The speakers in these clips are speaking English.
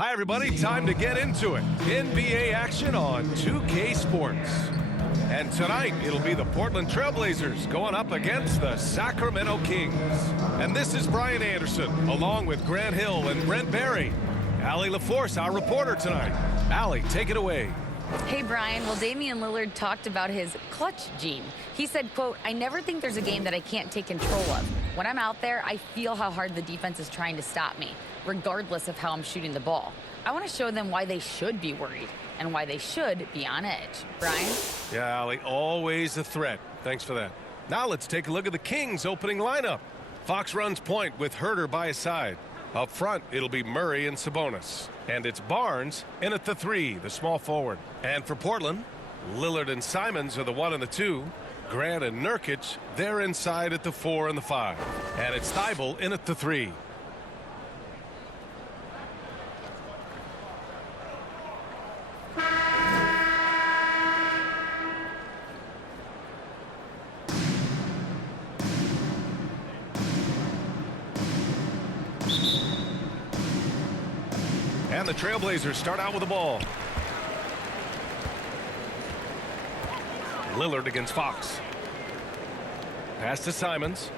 Hi, everybody. Time to get into it. NBA action on 2K Sports. And tonight, it'll be the Portland Trailblazers going up against the Sacramento Kings. And this is Brian Anderson, along with Grant Hill and Brent Barry. Allie LaForce, our reporter tonight. Allie, take it away. Hey, Brian. Well, Damian Lillard talked about his clutch gene. He said, quote, "I never think there's a game that I can't take control of. When I'm out there, I feel how hard the defense is trying to stop me, regardless of how I'm shooting the ball. I want to show them why they should be worried and why they should be on edge." Brian? Yeah, Allie, always a threat. Thanks for that. Now let's take a look at the Kings' opening lineup. Fox runs point with Herter by his side. Up front, it'll be Murray and Sabonis. And it's Barnes in at the 3, the small forward. And for Portland, Lillard and Simons are the 1 and the 2. Grant and Nurkic, they're inside at the 4 and the 5. And it's Thibault in at the 3. And the Trailblazers start out with the ball. Lillard against Fox. Pass to Simons.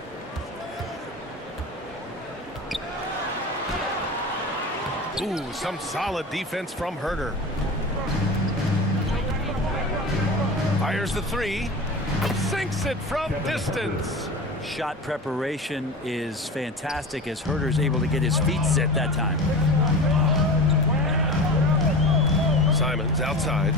Ooh, some solid defense from Herter. Fires the 3. Sinks it from distance. Shot preparation is fantastic as Herter's able to get his feet set that time. Simons outside.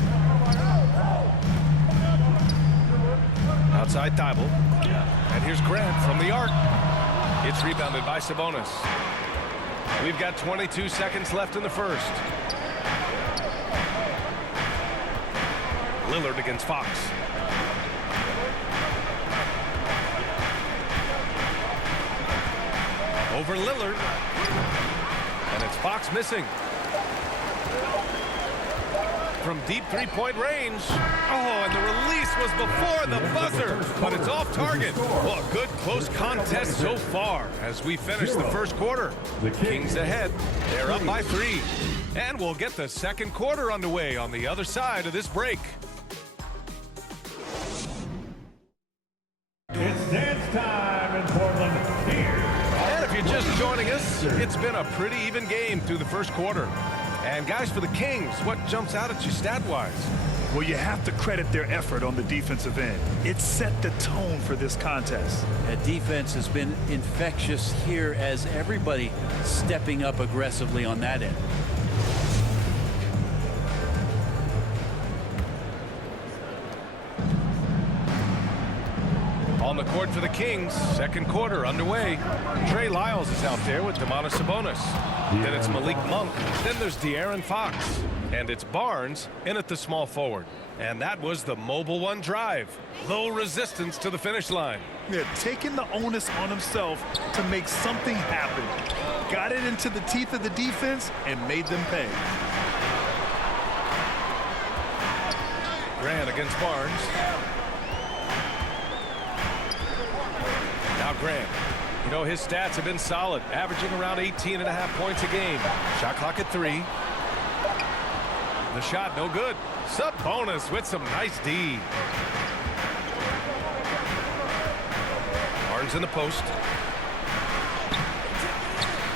Outside Thibault. And here's Grant from the arc. It's rebounded by Sabonis. We've got 22 seconds left in the first. Lillard against Fox. Over Lillard. And it's Fox missing. From deep three-point range. Oh, and the release was before the buzzer, but it's off target. Well, a good close contest so far as we finish the first quarter. The Kings ahead. They're up by 3. And we'll get the second quarter underway on the other side of this break. It's dance time in Portland here. And if you're just joining us, it's been a pretty even game through the first quarter. And guys, for the Kings, what jumps out at you stat-wise? Well, you have to credit their effort on the defensive end. It set the tone for this contest. That defense has been infectious here as everybody stepping up aggressively on that end. On the court for the Kings, second quarter underway. Trey Lyles is out there with Domantas Sabonis. Then it's Malik Monk. Then there's De'Aaron Fox. And it's Barnes in at the small forward. And that was the mobile one drive. Low resistance to the finish line. Yeah, taking the onus on himself to make something happen. Got it into the teeth of the defense and made them pay. Grant against Barnes. Now Grant. You know, his stats have been solid, averaging around 18.5 points a game. Shot clock at 3. The shot no good. Sabonis with some nice D. Barnes in the post.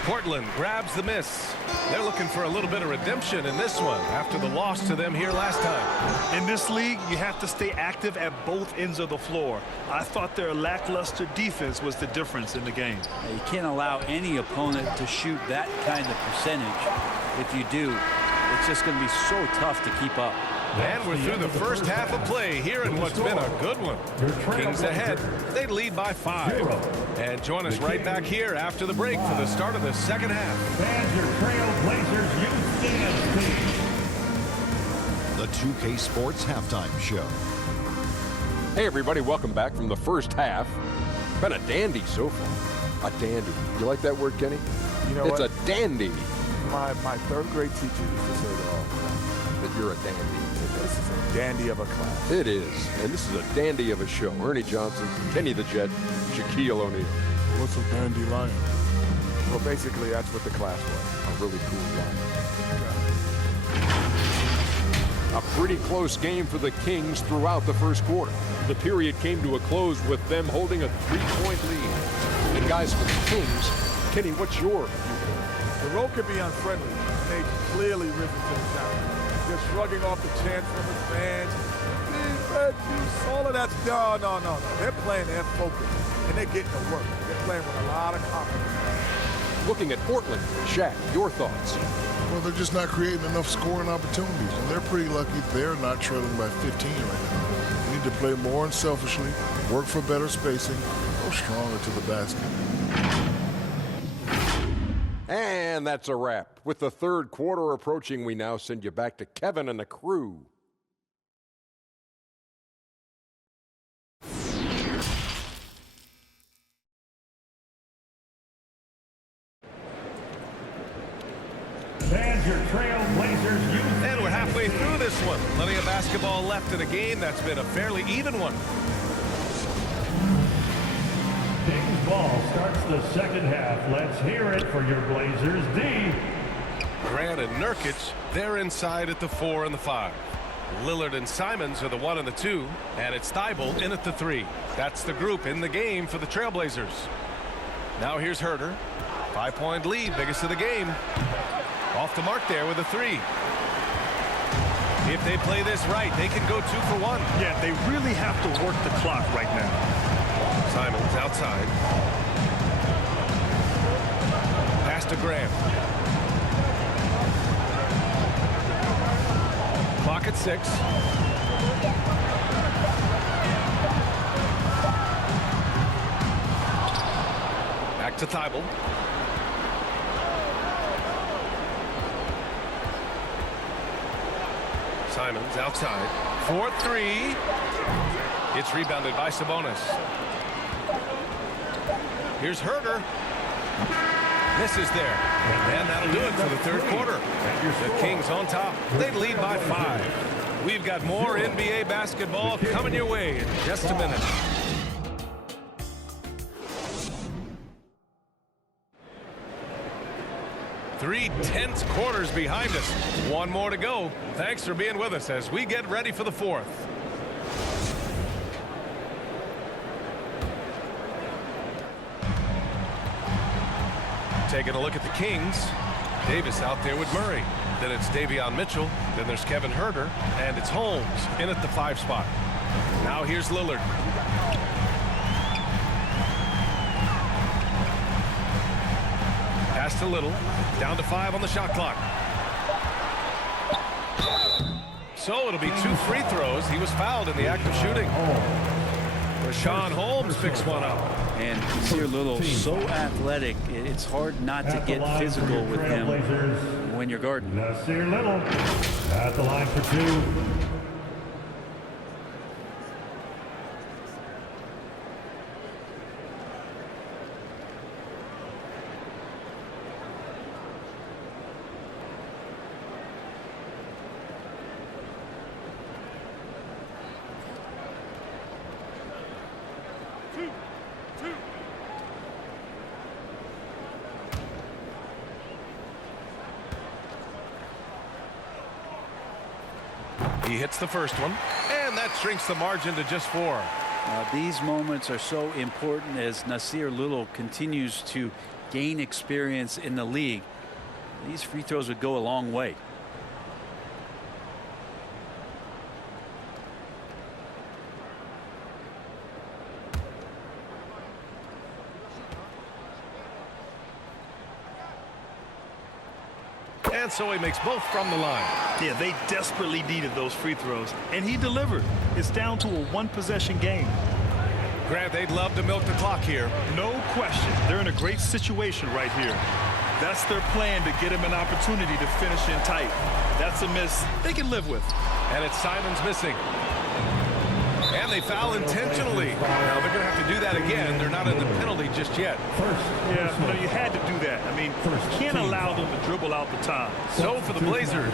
Portland grabs the miss. They're looking for a little bit of redemption in this one after the loss to them here last time. In this league, you have to stay active at both ends of the floor. I thought their lackluster defense was the difference in the game. You can't allow any opponent to shoot that kind of percentage. If you do, it's just going to be so tough to keep up. And we're through the first half of play here in what's been a good one. Kings ahead. They lead by 5. And join us right back here after the break for the start of the second half. Fans, your Trailblazers UCSB. The 2K Sports Halftime Show. Hey everybody, welcome back from the first half. Been a dandy so far. A dandy. You like that word, Kenny? You know it's what? a dandy. My third grade teacher used to say that all the time. That you're a dandy. This is a dandy of a class. It is. And this is a dandy of a show. Ernie Johnson, Kenny the Jet, Shaquille O'Neal. What's a dandy lion? Well, basically, that's what the class was. A really cool line. A pretty close game for the Kings throughout the first quarter. The period came to a close with them holding a 3-point lead. And guys, for the Kings, Kenny, what's your view? The road can be unfriendly, and they clearly risen to the challenge. They're shrugging off the chants from the fans. Defense, all of that. No. They're playing their focus, and they're getting to work. They're playing with a lot of confidence. Looking at Portland, Shaq, your thoughts? Well, they're just not creating enough scoring opportunities, and they're pretty lucky they're not trailing by 15 right now. They need to play more unselfishly, work for better spacing, go stronger to the basket. And that's a wrap. With the third quarter approaching, we now send you back to Kevin and the crew. And your Trailblazers youth. And we're halfway through this one. Plenty of basketball left in a game that's been a fairly even one. Kings ball starts the second half. Let's hear it for your Blazers D. Grant and Nurkic, they're inside at the 4 and the 5. Lillard and Simons are the 1 and the 2. And it's Thibault in at the 3. That's the group in the game for the Trailblazers. Now here's Herter. 5-point lead, biggest of the game. Off the mark there with a 3. If they play this right, they can go 2 for 1. Yeah, they really have to work the clock right now. Simons outside. Pass to Graham. Clock at 6. Back to Thibault. Simons outside. 4-3. It's rebounded by Sabonis. Here's Herter. Misses there. And that'll do it for the third quarter. The Kings on top. They lead by 5. We've got more NBA basketball coming your way in just a minute. Three tense quarters behind us. One more to go. Thanks for being with us as we get ready for the fourth. Taking a look at the Kings. Davis out there with Murray. Then it's Davion Mitchell. Then there's Kevin Herter. And it's Holmes in at the 5 spot. Now here's Lillard. Pass to Little. Down to 5 on the shot clock. So it'll be 2 free throws. He was fouled in the act of shooting. Rashawn Holmes picks one up. And Nasir Little, so athletic, it's hard not to get physical with him when you're guarding. Nasir Little at the line for 2. He hits the first one, and that shrinks the margin to just 4. These moments are so important as Nasir Little continues to gain experience in the league. These free throws would go a long way. And so he makes both from the line. Yeah, they desperately needed those free throws, and he delivered. It's down to a 1-possession game. Grant, they'd love to milk the clock here. No question. They're in a great situation right here. That's their plan to get him an opportunity to finish in tight. That's a miss they can live with. And it's Simons missing. And they foul intentionally. Now they're going to have to do that again. They're not in the penalty just yet. Yeah, you had to do that. I mean, you can't allow them to dribble out the time. So for the Blazers,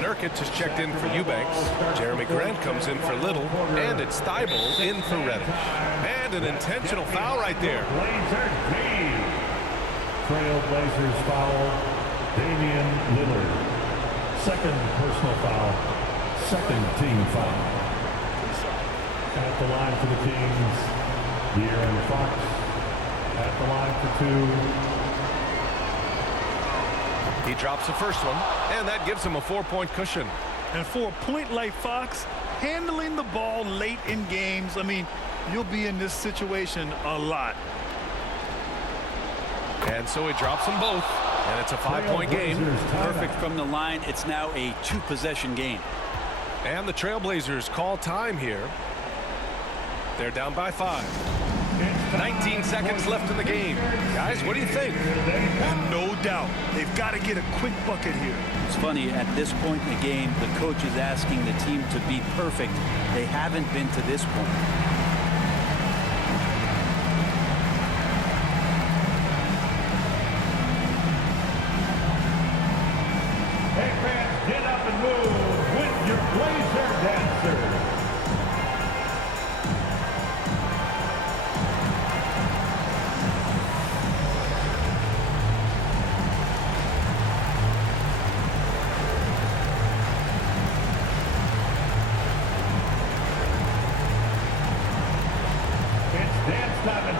Nurkic has checked in for Eubanks. Jeremy Grant comes in for Little. And it's Thibault in for Reddish. And an intentional foul right there. Trailblazers foul, Damian Lillard. Second personal foul, second team foul. At the line for the Kings, De'Aaron Fox. At the line for 2. He drops the first one, and that gives him a 4-point cushion. And for a point like Fox, handling the ball late in games, I mean, you'll be in this situation a lot. And so he drops them both, and it's a 5-point game. Perfect from the line. It's now a 2-possession game. And the Trailblazers call time here. They're down by 5. 19 seconds left in the game. Guys, what do you think? No doubt. They've got to get a quick bucket here. It's funny, at this point in the game, the coach is asking the team to be perfect. They haven't been to this point. Hey fans, get up and move with your Blazer dancers.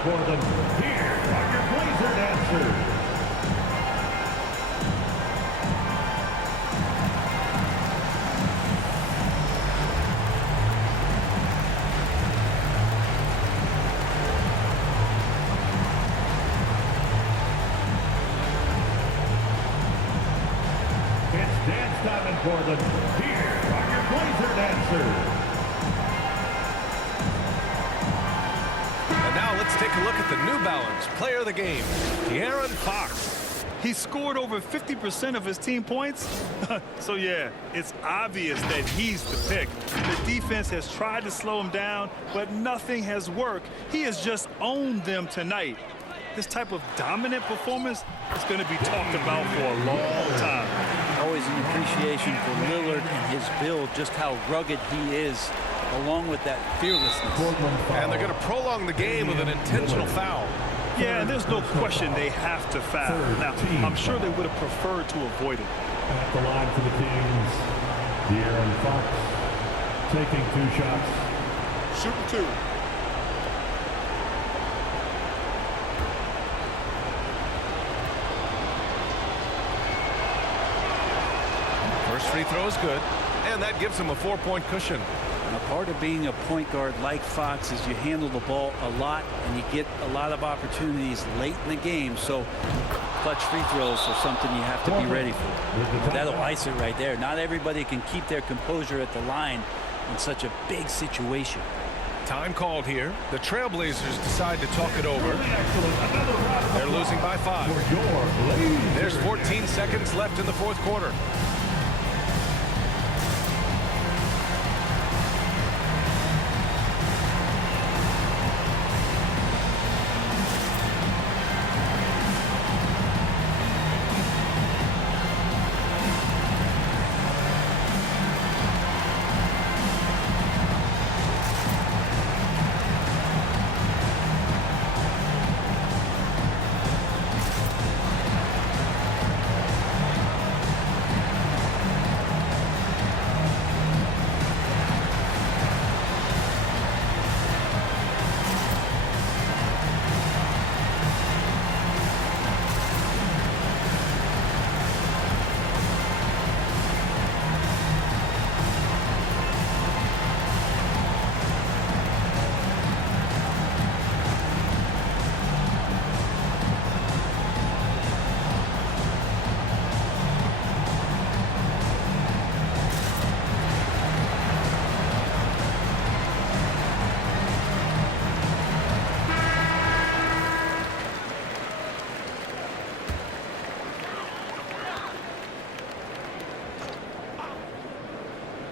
For them, here are your Blazer dancers. It's dance time for them. Here are your Blazer dancers. Let's take a look at the New Balance player of the game, De'Aaron Fox. He scored over 50% of his team points. So, yeah, it's obvious that he's the pick. The defense has tried to slow him down, but nothing has worked. He has just owned them tonight. This type of dominant performance is going to be talked about for a long time. Always an appreciation for Lillard and his build, just how rugged he is, along with that fearlessness. And they're going to prolong the game with an intentional foul. Yeah, and there's no question they have to foul. Now, I'm sure they would have preferred to avoid it. At the line for the Kings, De'Aaron Fox taking 2 shots. Shooting 2. First free throw is good, and that gives him a 4-point cushion. And a part of being a point guard like Fox is you handle the ball a lot and you get a lot of opportunities late in the game. So clutch free throws are something you have to be ready for. That'll ice it right there. Not everybody can keep their composure at the line in such a big situation. Time called here. The Trailblazers decide to talk it over. They're losing by 5. There's 14 seconds left in the 4th quarter.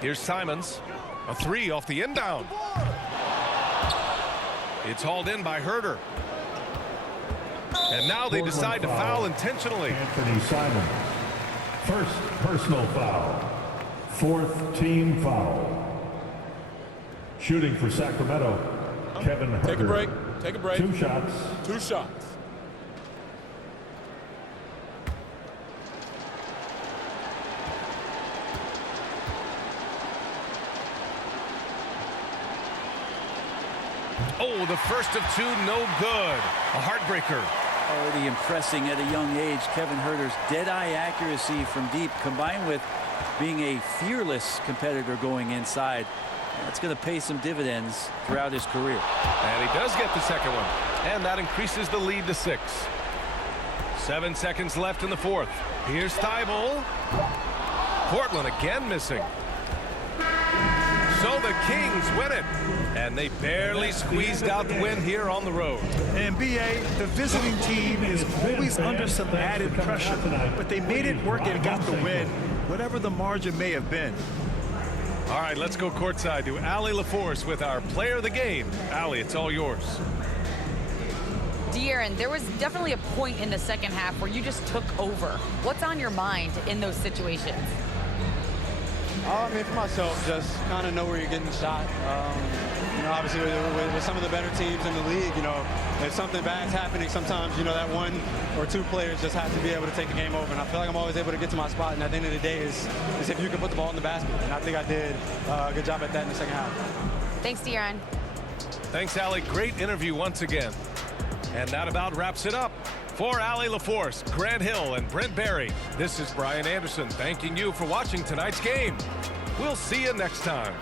Here's Simons. A 3 off the inbound. It's hauled in by Herder. And now they decide to foul intentionally. Anthony Simons. First personal foul. 4th team foul. Shooting for Sacramento, Kevin Herder. Take a break. Take a break. 2 shots. 2 shots. Oh, the first of two, no good. A heartbreaker. Already impressing at a young age. Kevin Herter's dead-eye accuracy from deep, combined with being a fearless competitor going inside. That's going to pay some dividends throughout his career. And he does get the second one. And that increases the lead to 6. 7 seconds left in the fourth. Here's Thibault. Portland again missing. So the Kings win it. And they barely squeezed out the win here on the road. And BA, the visiting team is always under some added pressure, but they made it work and got the win, whatever the margin may have been. All right, let's go courtside to Allie LaForce with our player of the game. Allie, it's all yours. De'Aaron, there was definitely a point in the second half where you just took over. What's on your mind in those situations? I mean, for myself, just kind of know where you're getting the shot. You know, obviously with some of the better teams in the league, you know, if something bad's happening, sometimes, you know, that one or two players just have to be able to take the game over. And I feel like I'm always able to get to my spot. And at the end of the day is if you can put the ball in the basket. And I think I did a good job at that in the second half. Thanks, De'Aaron. Thanks, Allie. Great interview once again. And that about wraps it up. For Allie LaForce, Grant Hill, and Brent Barry, this is Brian Anderson thanking you for watching tonight's game. We'll see you next time.